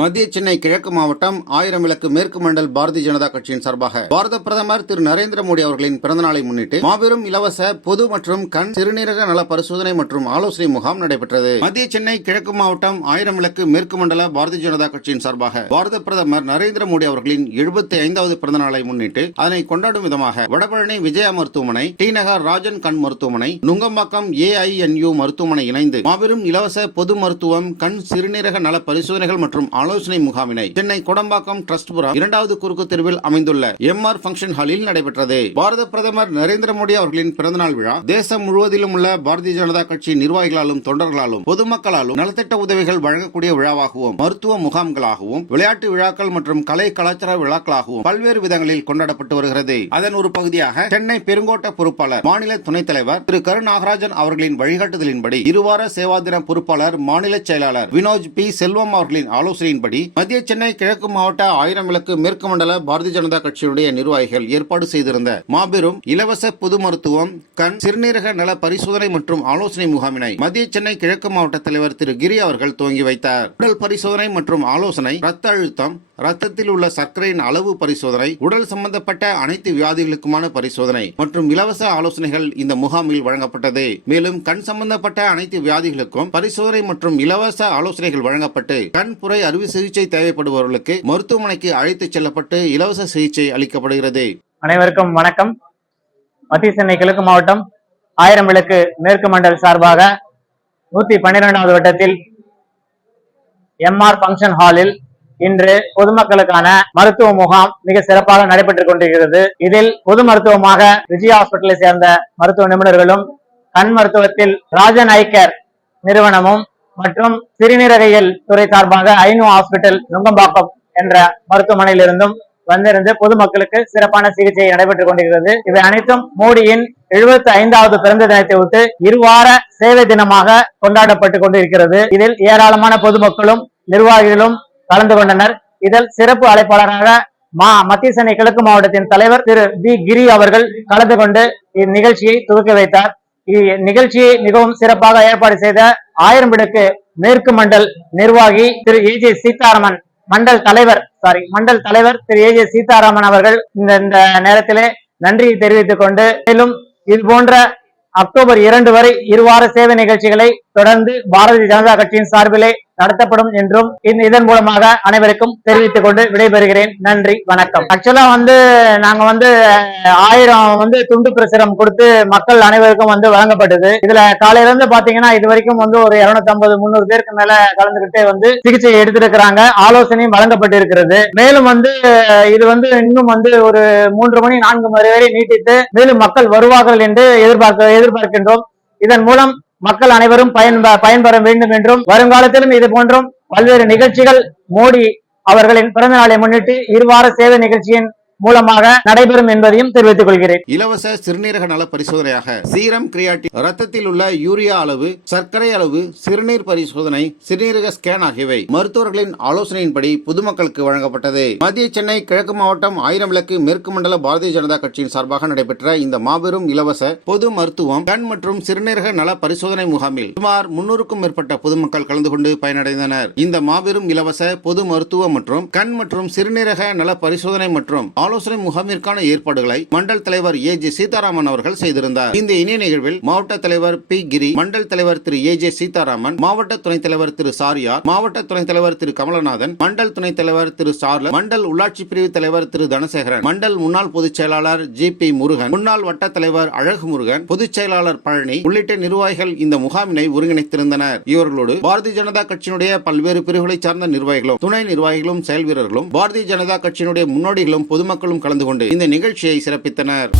மத்திய சென்னை கிழக்கு மாவட்டம் ஆயிரம் விளக்கு மேற்கு மண்டல் பாரதிய ஜனதா கட்சியின் சார்பாக பாரத பிரதமர் திரு நரேந்திர மோடி அவர்களின் பிறந்தநாளை முன்னிட்டு மாபெரும் இலவச பொது மற்றும் கண் சிறுநீரக நல பரிசோதனை மற்றும் ஆலோசனை முகாம் நடைபெற்றது. மத்திய சென்னை கிழக்கு மாவட்டம் ஆயிரம் விளக்கு மேற்கு மண்டல பாரதிய ஜனதா கட்சியின் சார்பாக பாரத பிரதமர் நரேந்திர மோடி அவர்களின் எழுபத்தி ஐந்தாவது பிறந்தநாளை முன்னிட்டு அதனை கொண்டாடும் விதமாக வடபழனி விஜயா மருத்துவமனை டி நகர் ராஜன் கண் மருத்துவமனை நுங்கம்பாக்கம் ஏஐஎன்யூ மருத்துவமனை இணைந்து மாபெரும் இலவச பொது மருத்துவம் கண் சிறுநீரக நல பரிசோதனைகள் மற்றும் ஆலோசனை ஆலோசனை முகாமினை சென்னை கொடம்பாக்கம் டிரஸ்ட்புரம் இரண்டாவது குறுக்கு தெருவில் அமைந்துள்ள எம்ஆர் பங்கன் ஹாலில் நடைபெற்றது. பாரத பிரதமர் நரேந்திர மோடி அவர்களின் பிறந்தநாள் விழா தேசம் முழுவதிலும் உள்ள பாரதிய ஜனதா கட்சி நிர்வாகிகளாலும் தொண்டர்களாலும் பொதுமக்களாலும் நலத்திட்ட உதவிகள் வழங்கக்கூடிய விழாவாகவும் மருத்துவ முகாம்களாகவும் விளையாட்டு விழாக்கள் மற்றும் கலை கலாச்சார விழாக்களாகவும் பல்வேறு விதங்களில் கொண்டாடப்பட்டு வருகிறது. அதன் ஒரு பகுதியாக சென்னை பெருங்கோட்ட பொறுப்பாளர் மாநில துணைத் தலைவர் திரு கரு நாகராஜன் அவர்களின் வழிகாட்டுதலின்படி இருவார சேவாதின பொறுப்பாளர் மாநில செயலாளர் வினோஜ் பி. செல்வம் அவர்களின் ஆலோசனையின்படி மத்திய சென்னை கிழக்கு மாவட்ட ஆயிரம் விளக்கு மேற்கு மண்டல பாரதிய ஜனதா கட்சியுடைய நிர்வாகிகள் ஏற்பாடு செய்திருந்த மாபெரும் இலவச பொது மருத்துவம் கண் சிறுநீரக நல பரிசோதனை மற்றும் ஆலோசனை முகாமினை மத்திய சென்னை கிழக்கு மாவட்ட தலைவர் திரு கிரி அவர்கள் துவங்கி வைத்தார். உடல் பரிசோதனை மற்றும் ஆலோசனை ரத்த அழுத்தம் ரத்தத்தில் உள்ள சர்க்கரையின் அளவு பரிசோதனை உடல் சம்பந்தப்பட்ட அனைத்து வியாதிகளுக்குமான பரிசோதனை மற்றும் இலவச ஆலோசனைகள் இந்த முகாமில் வழங்கப்பட்டது. மேலும் கண் சம்பந்தப்பட்ட அனைத்து வியாதிகளுக்கும் பரிசோதனை மற்றும் இலவச ஆலோசனைகள் வழங்கப்பட்டு கண் புரை அறுவை சிகிச்சை தேவைப்படுபவர்களுக்கு மருத்துவமனைக்கு அழைத்துச் செல்லப்பட்டு இலவச சிகிச்சை அளிக்கப்படுகிறது. அனைவருக்கும் வணக்கம். மத்திய சென்னை கிழக்கு மாவட்டம் ஆயிரம் விளக்கு மேற்கு மண்டல் சார்பாக நூத்தி பன்னிரெண்டாவது வட்டத்தில் எம்ஆர் பங்கன் ஹாலில் இன்று பொதுமக்களுக்கான மருத்துவ முகாம் மிக சிறப்பாக நடைபெற்றுக் கொண்டிருக்கிறது. இதில் பொது மருத்துவமாக விஜய் ஹாஸ்பிட்டலை சேர்ந்த மருத்துவ நிபுணர்களும் கண் மருத்துவத்தில் ராஜன் ஐக்கர் நிறுவனமும் மற்றும் சிறுநீரகையில் துறை சார்பாக ஐநூ ஹாஸ்பிட்டல் நுங்கம்பாக்கம் என்ற மருத்துவமனையிலிருந்தும் வந்திருந்து பொதுமக்களுக்கு சிறப்பான சிகிச்சை நடைபெற்றுக் கொண்டிருக்கிறது. இவை அனைத்தும் மோடியின் எழுபத்தி ஐந்தாவது பிறந்த தினத்தை விட்டு இருவார சேவை தினமாக கொண்டாடப்பட்டுக் கொண்டிருக்கிறது. இதில் ஏராளமான பொதுமக்களும் நிர்வாகிகளும் கலந்து கொண்டனர். இதில் சிறப்பு அழைப்பாளராக மா மத்திய சென்னை கிழக்கு மாவட்டத்தின் தலைவர் திரு பி. கிரி அவர்கள் கலந்து கொண்டு இந்நிகழ்ச்சியை துவக்கி வைத்தார். இந்நிகழ்ச்சியை மிகவும் சிறப்பாக ஏற்பாடு செய்த ஆயிரம் விடுக்கு மேற்கு மண்டல் நிர்வாகி திரு ஏ ஜே சீதாராமன் மண்டல் தலைவர் சாரி மண்டல் தலைவர் திரு ஏ ஜே சீதாராமன் அவர்கள் இந்த இந்த நேரத்திலே நன்றியை தெரிவித்துக் கொண்டு மேலும் இது போன்ற அக்டோபர் இரண்டு வரை இருவார சேவை நிகழ்ச்சிகளை தொடர்ந்து பாரதிய ஜனதா கட்சியின் சார்பிலே நடத்தப்படும் என்றும் இதன் மூலமாக அனைவருக்கும் தெரிவித்துக் கொண்டு விடைபெறுகிறேன். நன்றி வணக்கம். ஆக்சுவலா வந்து நாங்க வந்து ஆயிரம் வந்து துண்டு பிரசுரம் கொடுத்து மக்கள் அனைவருக்கும் வந்து வழங்கப்பட்டது. இதுல காலையில இருந்து பாத்தீங்கன்னா இது வரைக்கும் வந்து ஒரு இருநூத்தி ஐம்பது முந்நூறு பேருக்கு மேல கலந்துகிட்டே வந்து சிகிச்சை எடுத்திருக்கிறாங்க. ஆலோசனையும் வழங்கப்பட்டிருக்கிறது. மேலும் வந்து இது வந்து இன்னும் வந்து ஒரு மூன்று மணி நான்கு மணி வரை நீட்டித்து மேலும் மக்கள் வருவார்கள் என்று எதிர்பார்க்க எதிர்பார்க்கின்றோம். இதன் மூலம் மக்கள் அனைவரும் பயன் பயன்பெற வேண்டும் என்றும் வருங்காலத்திலும் இது போன்றும் பல்வேறு நிகழ்ச்சிகள் மோடி அவர்களின் பிறந்த நாளை முன்னிட்டு இருவார சேவை நிகழ்ச்சியின் மூலமாக நடைபெறும் என்பதையும் தெரிவித்துக் கொள்கிறேன். இலவச சிறுநீரக நல பரிசோதனையாக சீரம் கிரியாட்டி ரத்தத்தில் உள்ள யூரியா அளவு சர்க்கரை அளவு சிறுநீர் பரிசோதனை சிறுநீரக ஸ்கேன் ஆகியவை மருத்துவர்களின் ஆலோசனையின்படி பொதுமக்களுக்கு வழங்கப்பட்டது. மத்திய சென்னை கிழக்கு மாவட்டம் ஆயிரம் விளக்கு மேற்கு மண்டல பாரதிய ஜனதா கட்சியின் சார்பாக நடைபெற்ற இந்த மாபெரும் இலவச பொது மருத்துவம் கண் மற்றும் சிறுநீரக நல பரிசோதனை முகாமில் சுமார் முன்னூறுக்கும் மேற்பட்ட பொதுமக்கள் கலந்து கொண்டு பயனடைந்தனர். இந்த மாபெரும் இலவச பொது மருத்துவம் மற்றும் கண் மற்றும் சிறுநீரக நல பரிசோதனை மற்றும் ஆலோசனை முகாமிற்கான ஏற்பாடுகளை மண்டல் தலைவர் ஏ ஜே சீதாராமன் அவர்கள் செய்திருந்தார். இந்த இணைய நிகழ்வில் மாவட்ட தலைவர் பி கிரி மண்டல் தலைவர் திரு ஏ ஜே சீதாராமன் மாவட்ட துணைத் தலைவர் திரு சாரியார் மாவட்ட துணைத் தலைவர் திரு கமலநாதன் மண்டல் துணைத் தலைவர் திரு சார்ல மண்டல் உள்ளாட்சி பிரிவு தலைவர் திரு தனசேகரன் மண்டல் முன்னாள் பொதுச் செயலாளர் ஜி பி முருகன் முன்னாள் வட்ட தலைவர் அழகு முருகன் பொதுச் செயலாளர் பழனி உள்ளிட்ட நிர்வாகிகள் இந்த முகாமினை ஒருங்கிணைத்திருந்தனர். இவர்களோடு பாரதிய ஜனதா கட்சியினுடைய பல்வேறு பிரிவுகளைச் சார்ந்த நிர்வாகிகளும் துணை நிர்வாகிகளும் செயல் வீரர்களும் பாரதிய ஜனதா கட்சியினுடைய முன்னோடிகளும் பொதுமக்களும் கலந்து கொண்டு இந்த நிகழ்ச்சியை சிறப்பித்தனர்.